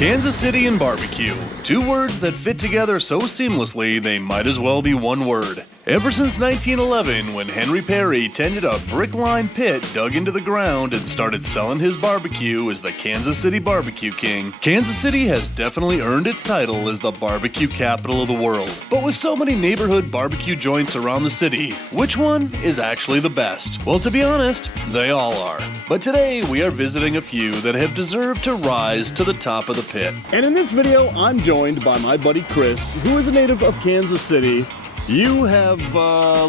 Kansas City and barbecue. Two words that fit together so seamlessly they might as well be one word. Ever since 1911, when Henry Perry tended a brick-lined pit dug into the ground and started selling his barbecue as the Kansas City BBQ King, Kansas City has definitely earned its title as the barbecue capital of the world. But with so many neighborhood barbecue joints around the city, which one is actually the best? Well, to be honest, they all are. But today, we are visiting a few that have deserved to rise to the top of the pit. And in this video, I'm joined by my buddy Chris, who is a native of Kansas City. You have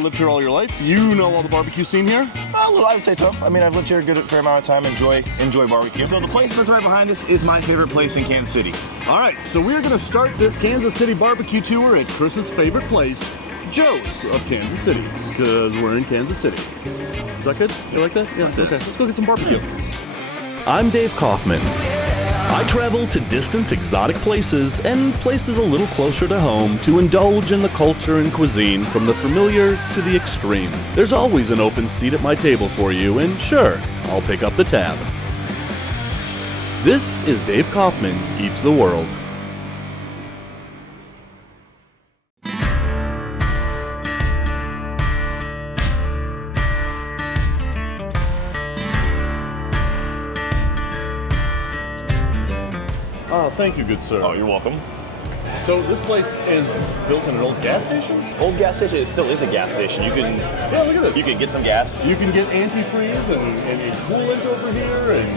lived here all your life. You know all the barbecue scene here? Well, I would say so. I mean, I've lived here a fair amount of time, enjoy barbecue. So the place that's right behind us is my favorite place in Kansas City. All right, so we're gonna start this Kansas City barbecue tour at Chris's favorite place, Joe's of Kansas City, because we're in Kansas City. Is that good? You like that? Yeah, okay. Let's go get some barbecue. I'm Dave Kaufman. I travel to distant, exotic places and places a little closer to home to indulge in the culture and cuisine from the familiar to the extreme. There's always an open seat at my table for you, and sure, I'll pick up the tab. This is Dave Kaufman Eats the World. Oh, thank you, good sir. Oh, you're welcome. So this place is built in an old gas station? Old gas station, it still is a gas station. You can, Yeah, look at this. you can get some gas. You can get antifreeze and coolant over here and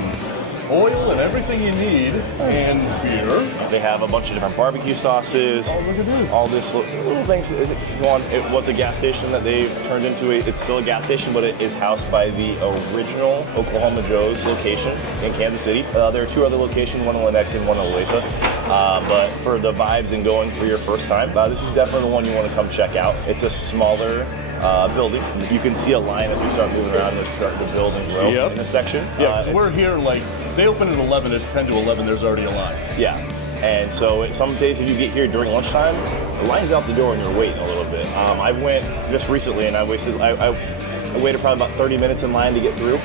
oil and everything you need and beer. They have a bunch of different barbecue sauces. Oh, look at this. All this little things. One, it was a gas station that they've turned into it's still a gas station, but it is housed by the original Oklahoma Joe's location in Kansas City. There are two other locations, one in Lenexa and one in Olathe. But for the vibes and going for your first time, this is definitely the one you want to come check out. It's a smaller building. You can see a line as we start moving around and it's starting to build and grow in this section. Yeah, 'cause we're here like, they open at 11, it's 10 to 11, there's already a line. Yeah, and so some days if you get here during lunchtime, the line's out the door and you're waiting a little bit. I went just recently and I waited probably about 30 minutes in line to get through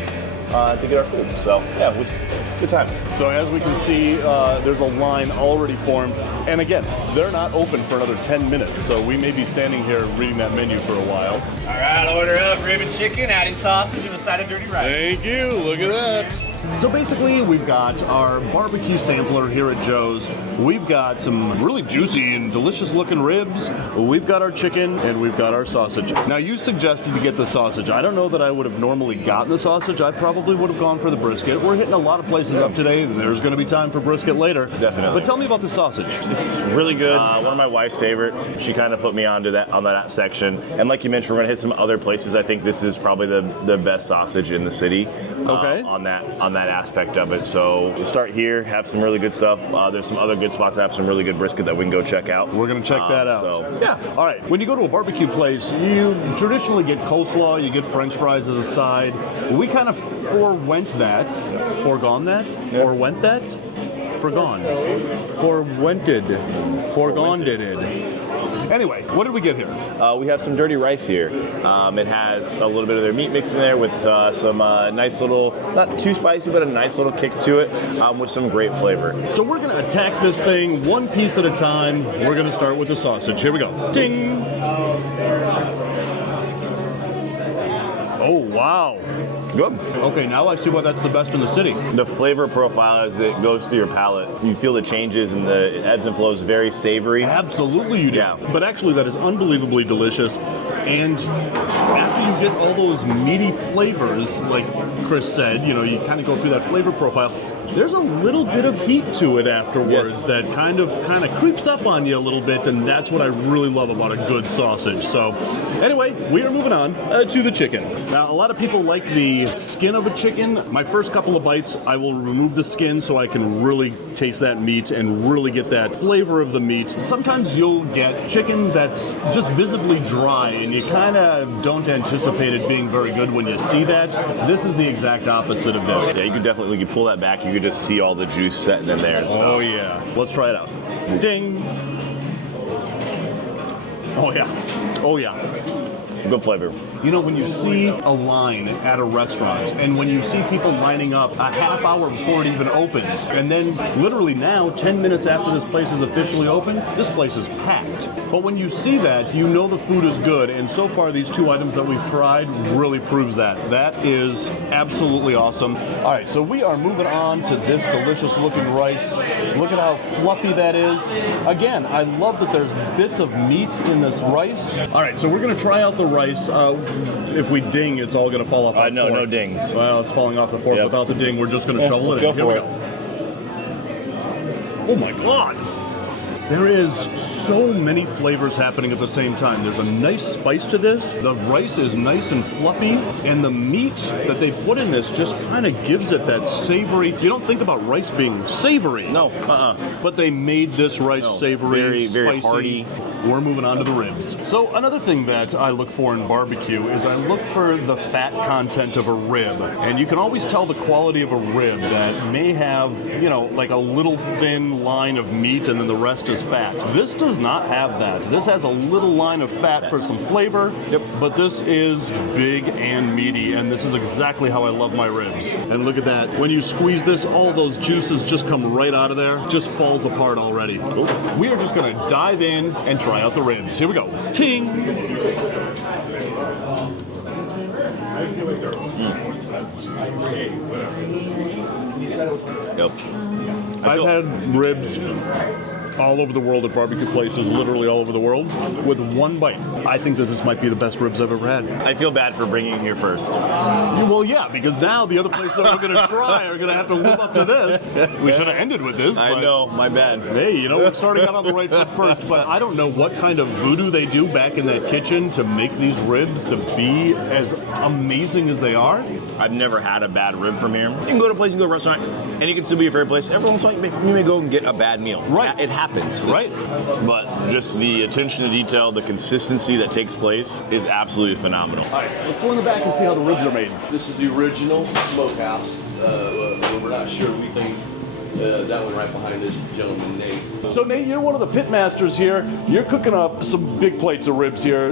to get our food. So yeah, it was a good time. So as we can see, there's a line already formed. And again, they're not open for another 10 minutes, so we may be standing here reading that menu for a while. All right, order up rib and chicken, adding sausage and a side of dirty rice. Thank you, look at that. So basically, we've got our barbecue sampler here at Joe's. We've got some really juicy and delicious looking ribs. We've got our chicken and we've got our sausage. Now you suggested to get the sausage. I don't know that I would have normally gotten the sausage. I probably would have gone for the brisket. We're hitting a lot of places up today. There's going to be time for brisket later. Definitely. But tell me about the sausage. It's really good. One of my wife's favorites. She kind of put me onto that section. And like you mentioned, we're gonna hit some other places. I think this is probably the best sausage in the city. Okay. On that aspect of it. So we'll start here, have some really good stuff. There's some other good spots that have some really good brisket that we can go check out. We're gonna check that out. So yeah. All right. When you go to a barbecue place, you traditionally get coleslaw, you get French fries as a side. We kind of forgone that. Anyway, what did we get here? we have some dirty rice here. It has a little bit of their meat mixed in there with some nice little, not too spicy, but a nice little kick to it with some great flavor. So we're gonna attack this thing one piece at a time. We're gonna start with the sausage. Here we go. Ding! Oh, wow. Good. Okay, now I see why that's the best in the city. The flavor profile as it goes through your palate, you feel the changes and the ebbs and flows, very savory. Absolutely you do. Yeah. But actually that is unbelievably delicious. And after you get all those meaty flavors, like Chris said, you know, you kind of go through that flavor profile, there's a little bit of heat to it afterwards that kind of creeps up on you a little bit, and that's what I really love about a good sausage. So anyway, we are moving on to the chicken. Now, a lot of people like the skin of a chicken. My first couple of bites, I will remove the skin so I can really taste that meat and really get that flavor of the meat. Sometimes you'll get chicken that's just visibly dry, and you kind of don't anticipate it being very good when you see that. This is the exact opposite of this. Yeah, you can definitely, when you pull that back, you can just see all the juice setting in there and stuff. Oh yeah. Let's try it out. Ding. Oh yeah. Oh yeah. Good flavor. You know, when you see a line at a restaurant and when you see people lining up a half hour before it even opens, and then literally now, 10 minutes after this place is officially open, this place is packed. But when you see that, you know the food is good, and so far these 2 items that we've tried really proves that. That is absolutely awesome. All right, so we are moving on to this delicious looking rice. Look at how fluffy that is. Again, I love that there's bits of meat in this rice. All right, so we're gonna try out the rice. If we ding, it's all gonna fall off our fork. No dings. Well, it's falling off the fork. Yep. Without the ding, we're just gonna shovel it in. Here we go. Oh my God. There is so many flavors happening at the same time. There's a nice spice to this. The rice is nice and fluffy, and the meat that they put in this just kind of gives it that savory. You don't think about rice being savory. No, But they made this rice savory, very, very spicy. hearty. We're moving on to the ribs. So another thing that I look for in barbecue is I look for the fat content of a rib. And you can always tell the quality of a rib that may have, you know, like a little thin line of meat and then the rest is fat. This does not have that. This has a little line of fat for some flavor, but this is big and meaty, and this is exactly how I love my ribs. And look at that. When you squeeze this, all those juices just come right out of there. Just falls apart already. We are just gonna dive in and try out the ribs. Here we go. Ting! Yep. I've had ribs all over the world at barbecue places, literally all over the world, with one bite. I think that this might be the best ribs I've ever had. I feel bad for bringing it here first. Well, yeah, because now the other places that we're going to try are going to have to live up to this. We should have ended with this. I know, my bad. Hey, you know, we're starting out on the right foot first, but I don't know what kind of voodoo they do back in that kitchen to make these ribs to be as amazing as they are. I've never had a bad rib from here. You can go to a place, you can go to a restaurant, and you can still be your favorite place. Every once in a while, you may go and get a bad meal. Right. It happens. Right. But just the attention to detail, the consistency that takes place is absolutely phenomenal. All right, let's go in the back and see how the ribs are made. This is the original smokehouse. We're not sure. We think that one right behind this gentleman, Nate. So Nate, you're one of the pit masters here. You're cooking up some big plates of ribs here.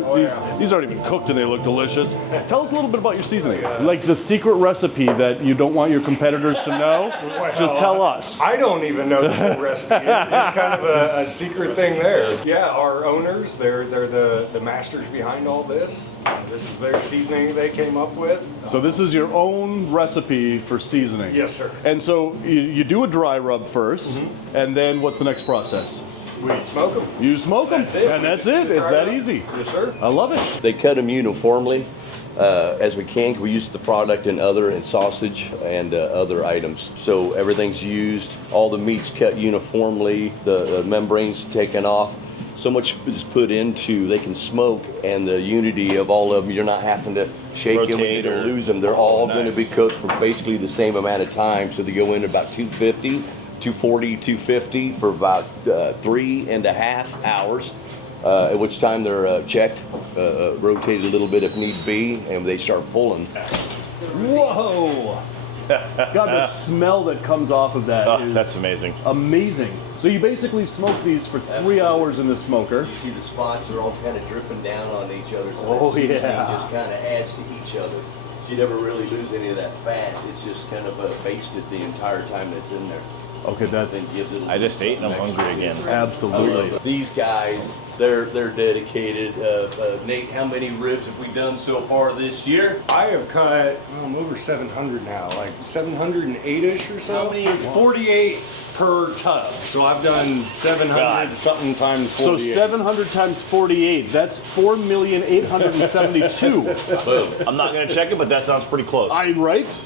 These aren't even cooked and they look delicious. Tell us a little bit about your seasoning. Like the secret recipe that you don't want your competitors to know. Just tell us. I don't even know the full recipe. It's kind of a secret thing there. Yeah, our owners, they're the masters behind all this. This is their seasoning they came up with. So this is your own recipe for seasoning. Yes, sir. And so you do a dry rub first, and then what's the next process? We smoke them. You smoke them, That's it. and that's it. It's that easy. Yes, sir. I love it. They cut them uniformly as we can. We use the product in sausage and other items. So everything's used. All the meat's cut uniformly. The membrane's taken off. So much is put into, they can smoke, and the unity of all of them, you're not having to shake them Rotate and or- lose them. They're all going to be nice. cooked for basically the same amount of time. So they go in about 250, 240, 250 for about 3.5 hours. At which time they're checked, rotated a little bit if need be, and they start pulling. Whoa! God, the smell that comes off of that is That's amazing. amazing. So you basically smoke these for 3 hours in the smoker. You see the spots are all kind of dripping down on each other, so Oh, the seasoning yeah. just kind of adds to each other. So you never really lose any of that fat. It's just kind of basted the entire time that's in there. Okay, Then that's gives it a I just little ate and I'm extra hungry again. kick. absolutely. These guys, they're dedicated. Nate, how many ribs have we done so far this year? I have cut over 700 now, like 708-ish or so. It's 48 per tub. So I've done 700 something times So 48. 700 times 48, that's 4,872,000. Boom. I'm not going to check it, but that sounds pretty close. Right?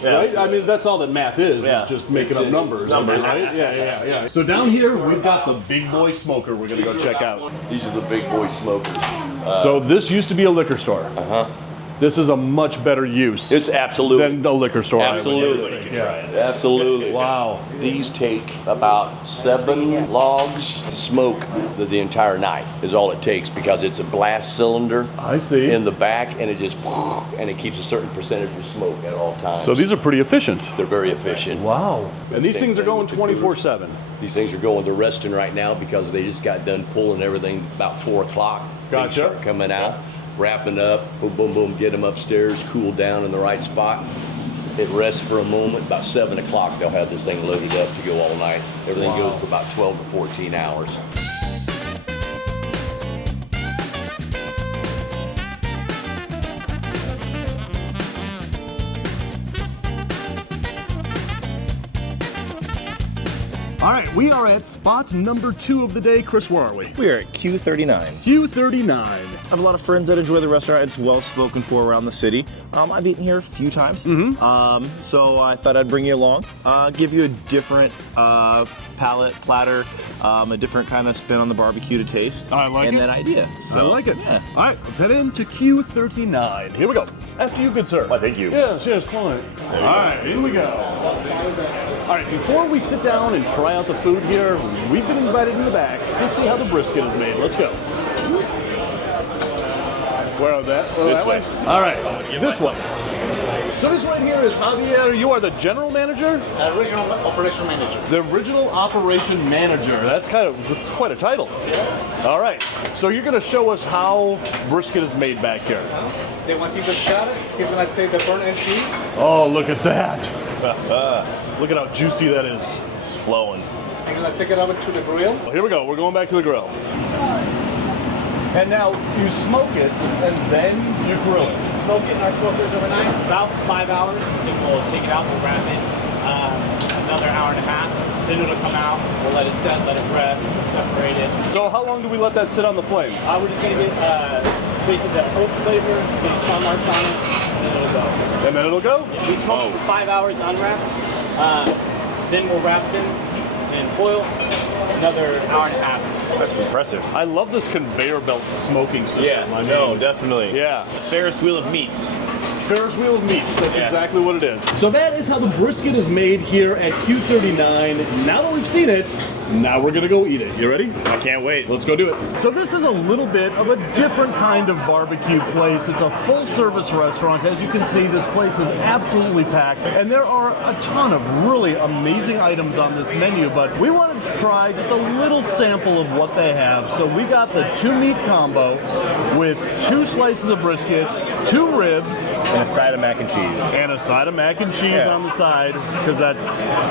Yeah. Right? I mean, that's all that math is Yeah. just making up It's numbers. numbers. Right? Yeah. So down here, we've got the big boy smoker we're going to go check out. These are the big boy smokers. So this used to be a liquor store. Uh-huh. This is a much better use It's absolutely. than a liquor store. I would Absolutely. think. Yeah. Absolutely. Wow. These take about 7 logs to smoke the entire night is all it takes, because it's a blast cylinder I see. in the back, and it just and it keeps a certain percentage of smoke at all times. So these are pretty efficient. they're very efficient. Wow. And these Same things are thing going with the cooler. 24/7. These things are going to resting right now because they just got done pulling everything about 4 o'clock. Things Gotcha. start coming out. wrapping up, boom, boom, boom, get them upstairs, cool down in the right spot. It rests for a moment. About 7 o'clock, they'll have this thing loaded up to go all night. Everything goes for about 12 to 14 hours. All right, we are at spot number 2 of the day. Chris, where are we? We are at Q39. Q39. I have a lot of friends that enjoy the restaurant. It's well spoken for around the city. I've eaten here a few times, so I thought I'd bring you along, give you a different palate platter, a different kind of spin on the barbecue to taste. I like and it. that idea. So, I like it. Yeah. All right, let's head into Q39. Here we go. After you, good sir. Why, thank you. Yes, fine. All right, here we go. All right, before we sit down and try out the food here, we've been invited in the back to see how the brisket is made. Let's go. Where are that? This way. All right, this way. So this right here is Javier. You are the general manager? Regional operation manager. The original operation manager. That's quite a title. Yeah. All right. So you're going to show us how brisket is made back here. Then once he just got it, he's gonna take the burnt end cheese. Oh, look at that. Look at how juicy that is. It's flowing. He's gonna take it over to the grill. Well, here we go. We're going back to the grill. And now you smoke it and then you grill it. Smoke it in our smokers overnight, about 5 hours. Then we'll take it out, we'll wrap it another hour and a half. Then it'll come out, we'll let it set, let it rest, separate it. So how long do we let that sit on the flame? We're just gonna get basically the oak flavor, get char marks on it, and then it'll go. And then it'll go? We smoke it for 5 hours unwrapped. Then we'll wrap them in foil, another hour and a half. That's impressive. I love this conveyor belt smoking system. Yeah, no, definitely. Yeah. Ferris wheel of meats. Ferris wheel of meats. That's Yeah. exactly what it is. So that is how the brisket is made here at Q39. Now that we've seen it, now we're gonna go eat it. You ready? I can't wait. Let's go do it. So this is a little bit of a different kind of barbecue place. It's a full-service restaurant. As you can see, this place is absolutely packed, and there are a ton of really amazing items on this menu, but we wanted to try just a little sample of what they have. So we got the 2-meat combo with 2 slices of brisket, 2 ribs, And a side of mac and cheese. and a side of mac and cheese on the side, because that's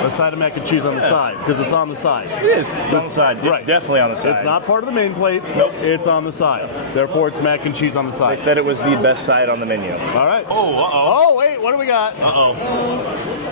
a side of mac and cheese on the side, because it's on the side. It is. It's on the side. It's Right. definitely on the side. It's not part of the main plate. Nope. It's on the side. Therefore, it's mac and cheese on the They side. said it was the best side on the menu. All right. Oh, uh-oh. Oh, wait, what do we got? Uh-oh.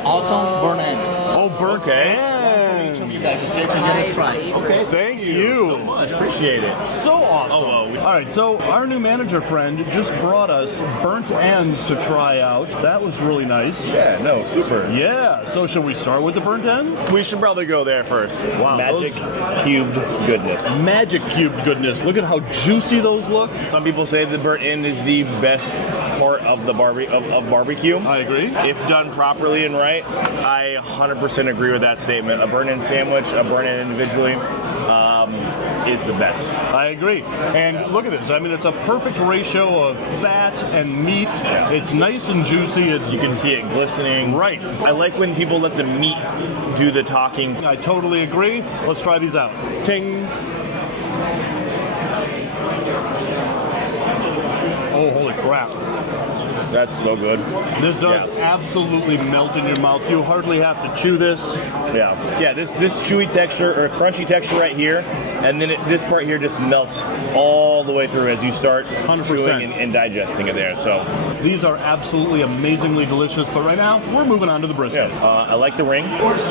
Also burnt ends. Oh, burnt ends. You guys get to get it tried. Okay. Thank you. so much. Appreciate it. So awesome. Oh, well, All right, so our new manager friend just brought us burnt ends to try out. That was really nice. Yeah, no, super. Yeah, so should we start with the burnt ends? We should probably go there first. Wow, Magic cubed goodness. Magic cubed goodness. Look at how juicy those look. Some people say the burnt end is the best part of the barbecue. I agree. If done properly and right, I 100% agree with that statement. A burnt end sandwich, a burnt end individually, is the best. I agree. And look at this. I mean, it's a perfect ratio of fat and meat. It's nice and juicy. You can see it glistening. Right. I like when people let the meat do the talking. I totally agree. Let's try these out. Ting. Oh, holy crap. That's so good. This does absolutely melt in your mouth. You hardly have to chew this. Yeah, this chewy texture or crunchy texture right here, and then this part here just melts all the way through as you start 100%. chewing and digesting it there. So These are absolutely amazingly delicious, but right now, we're moving on to the brisket. yeah, I like the ring.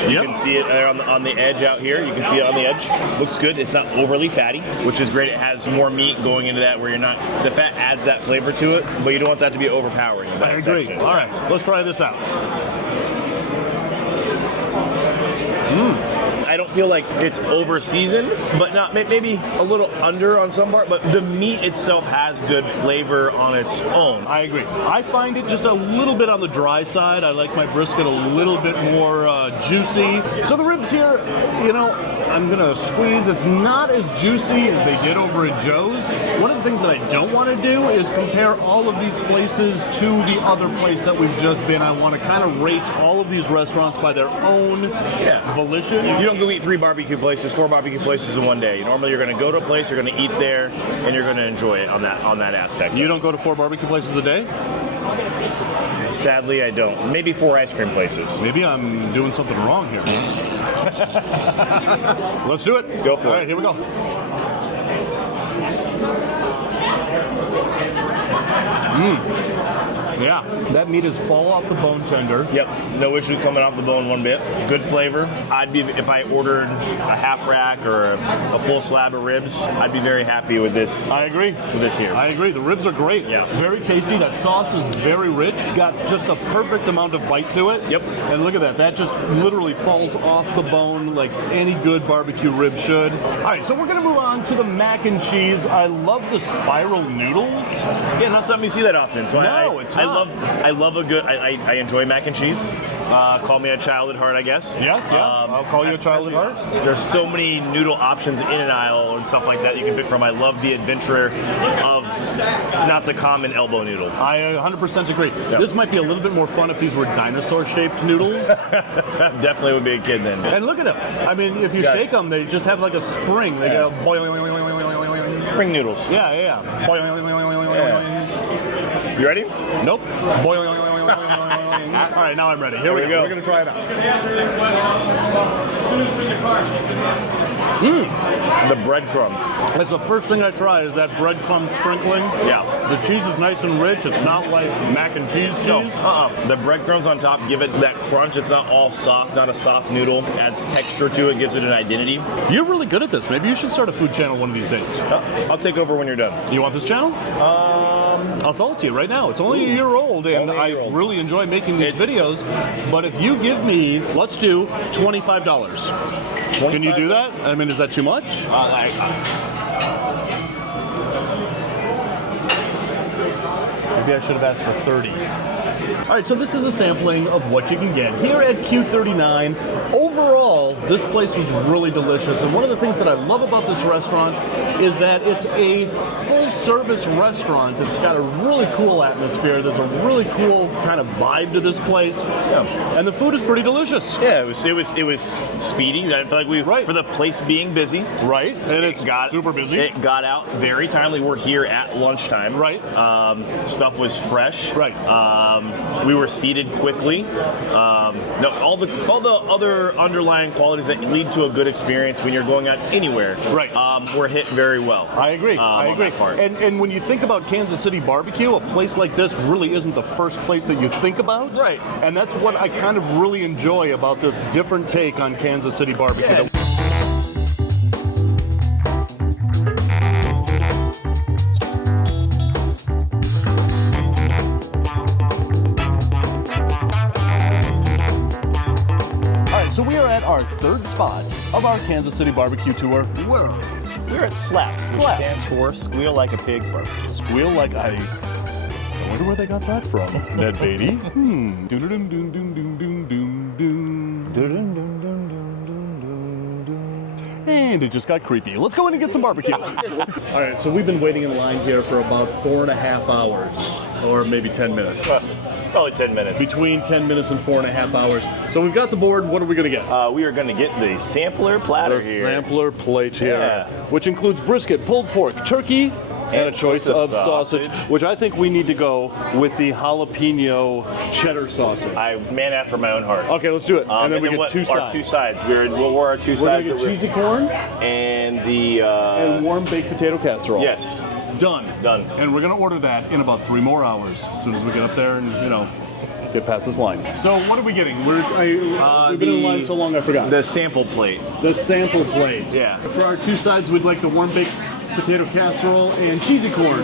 You can see it there on the edge out here. You can see it on the edge. Looks good. It's not overly fatty, which is great. It has more meat going into that where you're not, the fat adds that flavor to it, but you don't want that to be overpowering. in that I agree. section. All right, let's try this out. I don't feel like it's over seasoned, but not maybe a little under on some part, but the meat itself has good flavor on its own. I agree. I find it just a little bit on the dry side. I like my brisket a little bit more juicy. So the ribs here, you know, I'm gonna squeeze. It's not as juicy as they did over at Joe's. One of the things that I don't want to do is compare all of these places to the other place that we've just been. I want to kind of rate all of these restaurants by their own volition. You don't go eat 3 barbecue places, 4 barbecue places in one day. Normally you're going to go to a place, you're going to eat there, and you're going to enjoy it on that aspect. You don't go to 4 barbecue places a day? Sadly, I don't. Maybe 4 ice cream places. Maybe I'm doing something wrong here. Let's do it. Let's go for it. All right, here we go. Yeah, that meat is fall off the bone tender. Yep, no issues coming off the bone one bit. Good flavor. I'd be, if I ordered a half rack or a full slab of ribs, I'd be very happy with this. I agree. With this here. I agree. The ribs are great. Yeah. Very tasty. That sauce is very rich. Got just the perfect amount of bite to it. Yep. And look at that. That just literally falls off the bone like any good barbecue rib should. All right, so we're going to move on to the mac and cheese. I love the spiral noodles. Yeah, not something you see that often. So No, it's not. I love a good. I enjoy mac and cheese. Call me a child at heart, I guess. Yeah. I'll call you a child at heart. There's so many noodle options in an aisle and stuff like that you can pick from. I love the adventure of not the common elbow noodle. I 100% agree. This might be a little bit more fun if these were dinosaur-shaped noodles. Definitely would be a kid then. And look at them. I mean, if you Yes. shake them, they just have like a spring. They go boing. Spring noodles. Yeah. You ready? Nope. Boing. All right, now I'm ready. Here we go. We're gonna try it out. The breadcrumbs. That's the first thing I try is that breadcrumb sprinkling. Yeah. The cheese is nice and rich. It's not like mac and cheese No, cheese. The breadcrumbs on top give it that crunch. It's not all soft, not a soft noodle. Adds texture to it, gives it an identity. You're really good at this. Maybe you should start a food channel one of these days. I'll take over when you're done. You want this channel? I'll sell it to you right now. It's only a year old, and Only a year I old. really enjoy making these It's- videos. But if you give me, let's do $25. Can you do that? I mean, is that too much? Maybe I should have asked for 30. All right, so this is a sampling of what you can get here at Q39. Overall, this place was really delicious, and one of the things that I love about this restaurant is that it's a full-service restaurant. It's got a really cool atmosphere. There's a really cool kind of vibe to this place, and the food is pretty delicious. Yeah, it was speedy. I feel like for the place being busy. Right, and it's super busy. It got out very timely. We're here at lunchtime. Right. Stuff was fresh. Right. We were seated quickly. No, all the other underlying qualities that lead to a good experience when you're going out anywhere. Right. Were hit very well. I agree. I on agree. that part. And when you think about Kansas City barbecue, a place like this really isn't the first place that you think about. Right. And that's what I kind of really enjoy about this different take on Kansas City barbecue. Yeah. So we are at our third spot of our Kansas City barbecue tour. We're at Slap, which stands for Squeal Like a Pig Barbecue. Squeal like I wonder where they got that from. Ned Beatty. And it just got creepy. Let's go in and get some barbecue. All right, so we've been waiting in line here for about 4.5 hours, or maybe 10 minutes. Probably 10 minutes. Between 10 minutes and 4.5 hours. So we've got the board. What are we going to get? We are going to get the sampler platter The here. sampler plate here, Yeah. which includes brisket, pulled pork, turkey, and a choice of sausage, which I think we need to go with the jalapeno cheddar sausage. Man after my own heart. Okay, let's do it. And then we get two sides. Our two sides. What were our two We're sides? going to get cheesy corn and the and warm baked potato casserole. Yes. Done. Done. And we're going to order that in about 3 more hours as soon as we get up there and, get past this line. So what are we getting? We've been in line so long I forgot. The sample plate. The sample plate. Yeah. For our two sides, we'd like the warm baked potato casserole and cheesy corn.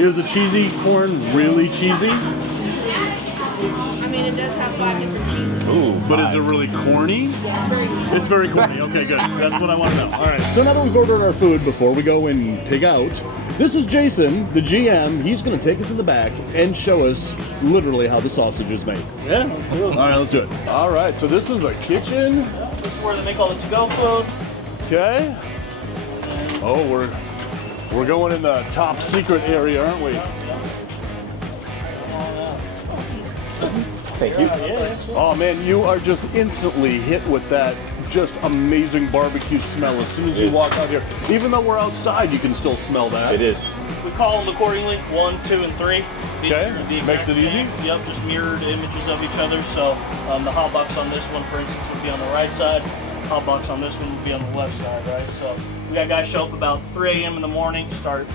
Is the cheesy corn really cheesy? I mean, it does have 5 different cheeses. Ooh, But is it really corny? Yeah, very good. It's very corny. Okay, good. That's what I want to know. All right. So now that we've ordered our food, before we go and pig out, this is Jason, the GM. He's going to take us in the back and show us literally how the sausage is made. Yeah. All right, let's do it. All right. So this is a kitchen. This is where they make all the to-go food. Okay. Oh, we're going in the top secret area, aren't we? Thank you. Oh man, you are just instantly hit with that just amazing barbecue smell as soon as you walk out here. Even though we're outside, you can still smell that. It is. We call them accordingly, 1, 2, and 3. These Okay, are the makes exact it easy. same. Yep, just mirrored images of each other. So the hot box on this one, for instance, would be on the right side. Hot box on this one would be on the left side, right? So we got guys show up about 3 a.m. in the morning, start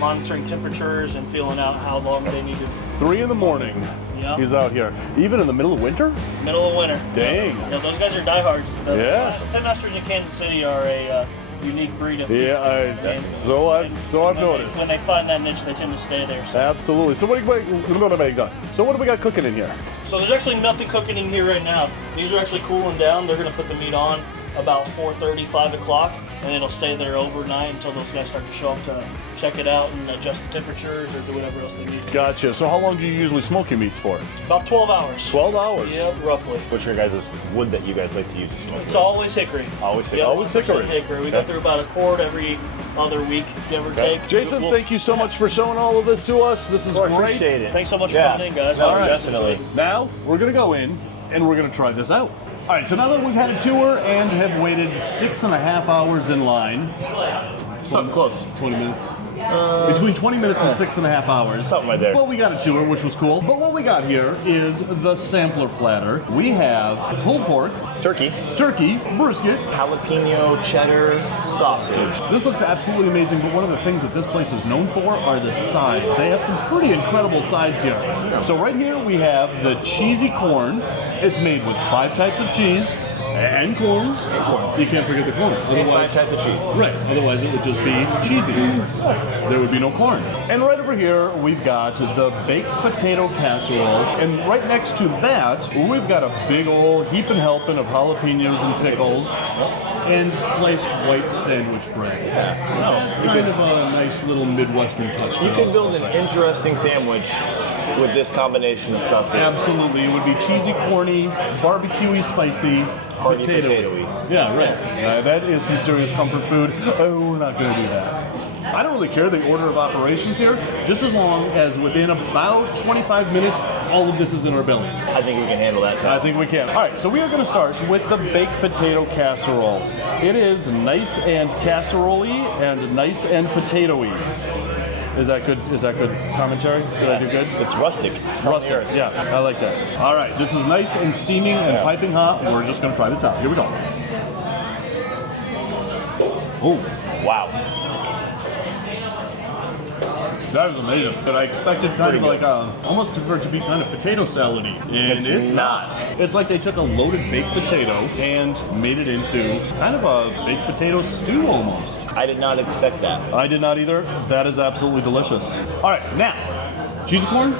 monitoring temperatures and feeling out how long they need to. 3 in the morning. Yeah. He's out here. Even in the middle of winter? Middle of winter. Dang. Yeah, those guys are diehards. The Yeah. Pitmasters in Kansas City are a unique breed of Yeah, And I've noticed. When they find that niche, they tend to stay there. So. Absolutely. So what do we got cooking in here? So there's actually nothing cooking in here right now. These are actually cooling down. They're gonna put the meat on about 4:30, 5 o'clock, and it'll stay there overnight until those guys start to show up to check it out and adjust the temperatures or do whatever else they need. Gotcha. So how long do you usually smoke your meats for? About 12 hours. 12 hours? Yep, roughly. What's your guys' wood that you guys like to use to smoke? It's always hickory. Always hickory. Yep, Always hickory. We go through about a quart every other week, give or take. Jason, thank you so much for showing all of this to us. This is great. Appreciate it. Thanks so much for Yeah. coming in, guys. No, All right. definitely. Now we're gonna go in and we're gonna try this out. All right, so now that we've had a tour and have waited 6.5 hours in line, Something close. 20 minutes. Between 20 minutes and 6.5 hours. Something right there. Well, we got a tour, which was cool. But what we got here is the sampler platter. We have pulled pork, Turkey. brisket. Jalapeno cheddar sausage. This looks absolutely amazing, but one of the things that this place is known for are the sides. They have some pretty incredible sides here. So right here we have the cheesy corn. It's made with 5 types of cheese and corn. You can't forget the corn. And 5 types of cheese. Right, otherwise it would just be cheesy. There would be no corn. And right over here, we've got the baked potato casserole. And right next to that, we've got a big old heaping helping of jalapenos and pickles and sliced white sandwich bread. Yeah. That's kind of a nice little Midwestern touch. You could build an interesting sandwich with this combination of stuff here. Absolutely, it would be cheesy, corny, barbecuey, spicy, Hearty potato-y. potato-y. Yeah, right. That is some serious comfort food. Oh, we're not going to do that. I don't really care the order of operations here, just as long as within about 25 minutes, all of this is in our bellies. I think we can handle that. I think we can. All right, so we are going to start with the baked potato casserole. It is nice and casserole-y and nice and potato-y. Is that good? Is that good commentary? Did I do good? It's rustic. It's from the earth. Yeah, I like that. All right, this is nice and steaming and piping hot. We're just going to try this out. Here we go. Oh, Wow. that is amazing. But I expected kind of like almost for it to be kind of potato salad-y, and it's not. It's like they took a loaded baked potato and made it into kind of a baked potato stew almost. I did not expect that. I did not either. That is absolutely delicious. All right, now, cheesy corn?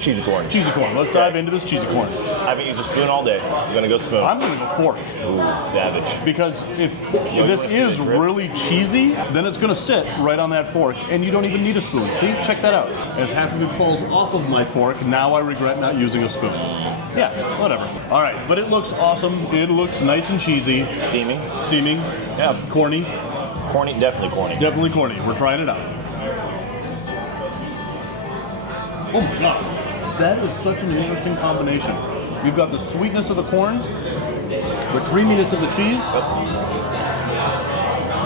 Cheesy corn. Cheesy corn. Let's dive into this cheesy corn. I haven't used a spoon all day. You're gonna go spoon. I'm going to go fork. Ooh, savage. Because if you this wanna see the is drip? really cheesy, then it's going to sit right on that fork, and you don't even need a spoon. See? Check that out. As half of it falls off of my fork, now I regret not using a spoon. Yeah, whatever. All right, but it looks awesome. It looks nice and cheesy. Steaming. Steaming. Yeah. Corny. Corny, definitely corny. Definitely corny. We're trying it out. Oh my god. That is such an interesting combination. You've got the sweetness of the corn, the creaminess of the cheese.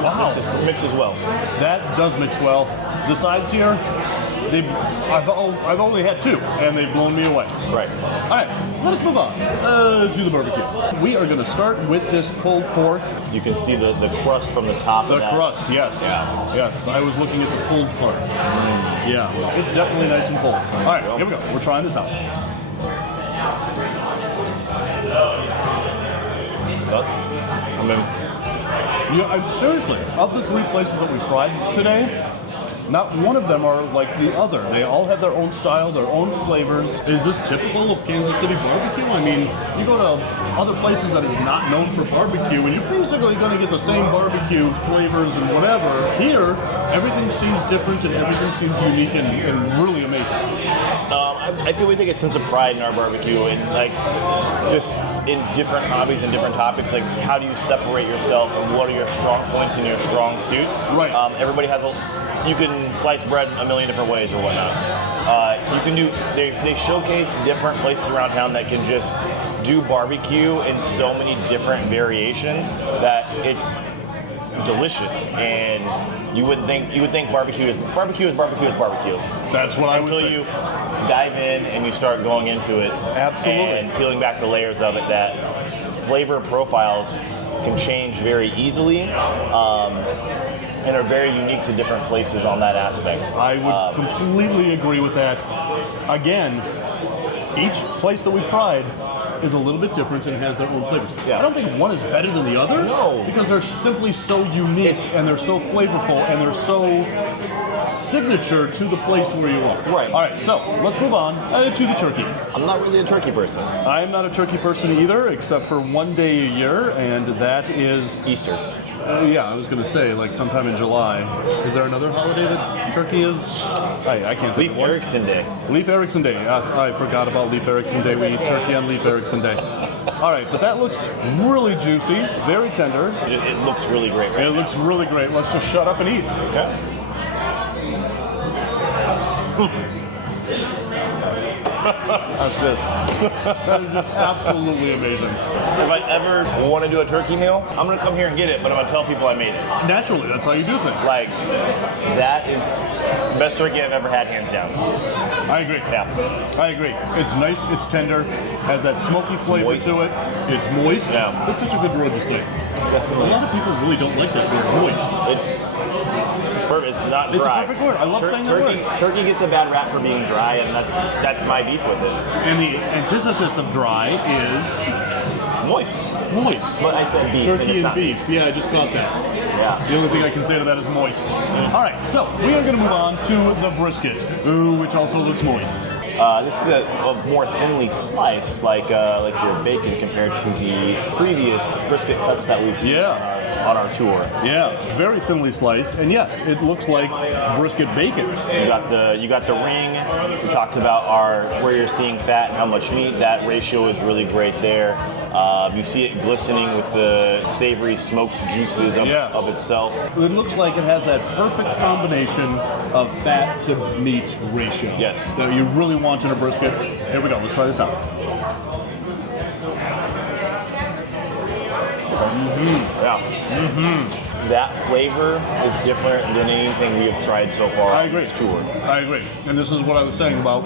Wow. Mixes well. That does mix well. The sides here, I've only had 2, and they've blown me away. Right. All right, let us move on to the barbecue. We are going to start with this pulled pork. You can see the crust from the top The of that. crust, yes. Yeah. Yes, I was looking at the pulled part. Yeah, it's definitely nice and pulled. All right, here we go. We're trying this out. I mean, Seriously, of the 3 places that we tried today, not one of them are like the other. They all have their own style, their own flavors. Is this typical of Kansas City barbecue? I mean, you go to other places that is not known for barbecue, and you're basically going to get the same barbecue flavors and whatever. Here, everything seems different and everything seems unique and really amazing. I feel we take a sense of pride in our barbecue and like just in different hobbies and different topics. Like, how do you separate yourself and what are your strong points and your strong suits? Right. Everybody has you can slice bread a million different ways or whatnot. You can do, they showcase different places around town that can just do barbecue in so many different variations that it's delicious, and you would think barbecue is barbecue. That's what I would Until think. you dive in and you start going into it. Absolutely. And peeling back the layers of it, that flavor profiles can change very easily and are very unique to different places on that aspect. I would completely agree with that. Again, each place that we've tried is a little bit different and has their own flavors. Yeah. I don't think one is better than the other. No. Because they're simply so unique and they're so flavorful and they're so signature to the place where you are. Right. All right, so let's move on to the turkey. I'm not really a turkey person. I'm not a turkey person either, except for one day a year, and that is Easter. Yeah, I was going to say, like sometime in July. Is there another holiday that turkey is? I can't think Leif of one. Erikson Day. Leif Erikson Day. Yes, I forgot about Leif Erikson Day. We eat turkey on Leif Erikson Day. All right, but that looks really juicy, very tender. It looks really great. Right It looks really great. Let's just shut up and eat. Okay. That's this. That is just absolutely amazing. If I ever want to do a turkey meal, I'm going to come here and get it, but I'm going to tell people I made it. Naturally, that's how you do things. Like, that is the best turkey I've ever had, hands down. I agree. Yeah. I agree. It's nice, it's tender, has that smoky flavor moist. to it. It's moist. Yeah. That's such a good word to say. A lot of people really don't like that word, moist. It's perfect. It's not It's a dry. perfect word. I love saying that turkey, word. Turkey gets a bad rap for being dry, and that's my beef with it. And the antithesis of dry is Moist. moist. But I said beef. Turkey it's and not beef. Yeah, I just caught that. Yeah. The only thing I can say to that is moist. All right, so we are going to move on to the brisket, which also looks moist. This is a more thinly sliced, like your bacon compared to the previous brisket cuts that we've seen on our tour. Yeah, very thinly sliced, and yes, it looks like brisket bacon. You got the ring. We talked about where you're seeing fat and how much meat. That ratio is really great there. You see it glistening with the savory smoked juices of itself. It looks like it has that perfect combination of fat to meat ratio. Yes. That you really want in a brisket. Here we go. Let's try this out. Yeah. That flavor is different than anything we have tried so far on this tour. I agree. And this is what I was saying about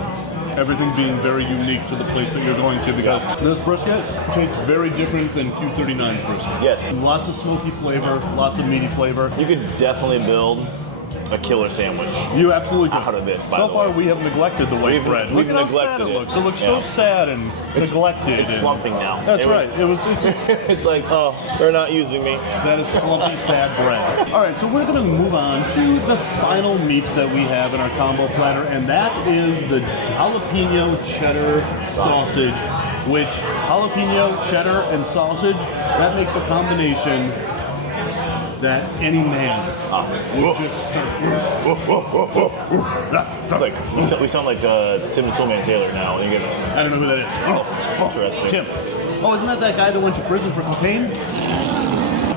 everything being very unique to the place that you're going to, because this brisket tastes very different than Q39's brisket. Yes. Lots of smoky flavor, lots of meaty flavor. You could definitely build a killer sandwich. You absolutely could. Out of this, by so the far, way. we have neglected the white bread. We've Look at how sad neglected it it. looks. It looks Yeah. so sad and neglected. It's and- slumping now. That's It right. was- It's It's like, oh, they're not using me. that is slumpy, sad bread. All right, so we're going to move on to the final meat that we have in our combo platter, and that is the jalapeno cheddar sausage. Which jalapeno, cheddar, and sausage, that makes a combination that any man would just start. It's like we sound like Tim the Toolman Taylor now. I think it's I don't know who that is. interesting. Tim. Oh, isn't that guy that went to prison for cocaine?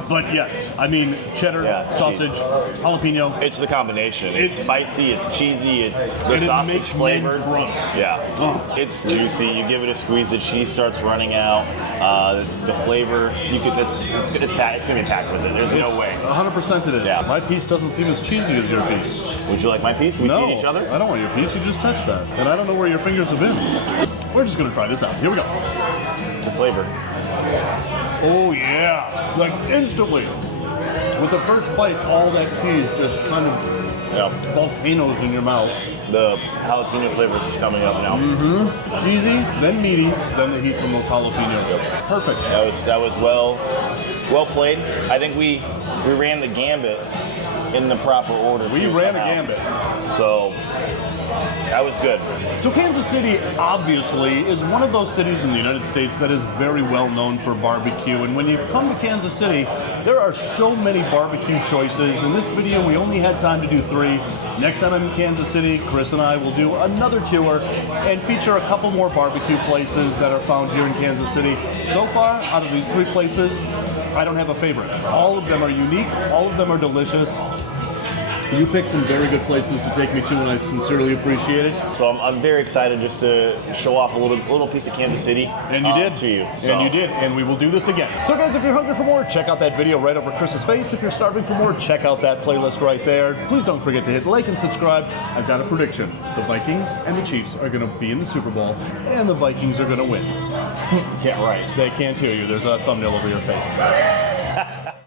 But yes, I mean cheddar, sausage, jalapeno. It's the combination. It's spicy. It's cheesy. It's the And it sausage makes men flavored. grunt. Yeah, Oh. it's juicy. You give it a squeeze, the cheese starts running out. The flavor, you could. It's gonna be packed with it. There's no way. 100% it is. Yeah. My piece doesn't seem as cheesy as your piece. Would you like my piece? We No, feed each other. I don't want your piece. You just touched that. And I don't know where your fingers have been. We're just going to try this out. Here we go. It's a flavor. Oh, yeah. Like instantly. With the first bite, all that cheese just kind of volcanoes in your mouth. The jalapeno flavor is just coming up now. Mm-hmm. Cheesy, then meaty, then the heat from those jalapenos. Perfect. That was well played. I think we ran the gambit in the proper order. We too, ran a somehow. gambit. So that was good. So Kansas City, obviously, is one of those cities in the United States that is very well known for barbecue. And when you come to Kansas City, there are so many barbecue choices. In this video, we only had time to do 3. Next time I'm in Kansas City, Chris and I will do another tour and feature a couple more barbecue places that are found here in Kansas City. So far, out of these 3 places, I don't have a favorite. All of them are unique. All of them are delicious. You picked some very good places to take me to, and I sincerely appreciate it. So I'm very excited just to show off a little piece of Kansas City. And you did. To you. And you did. And we will do this again. So guys, if you're hungry for more, check out that video right over Chris's face. If you're starving for more, check out that playlist right there. Please don't forget to hit like and subscribe. I've got a prediction. The Vikings and the Chiefs are going to be in the Super Bowl, and the Vikings are going to win. Yeah, right. They can't hear you. There's a thumbnail over your face.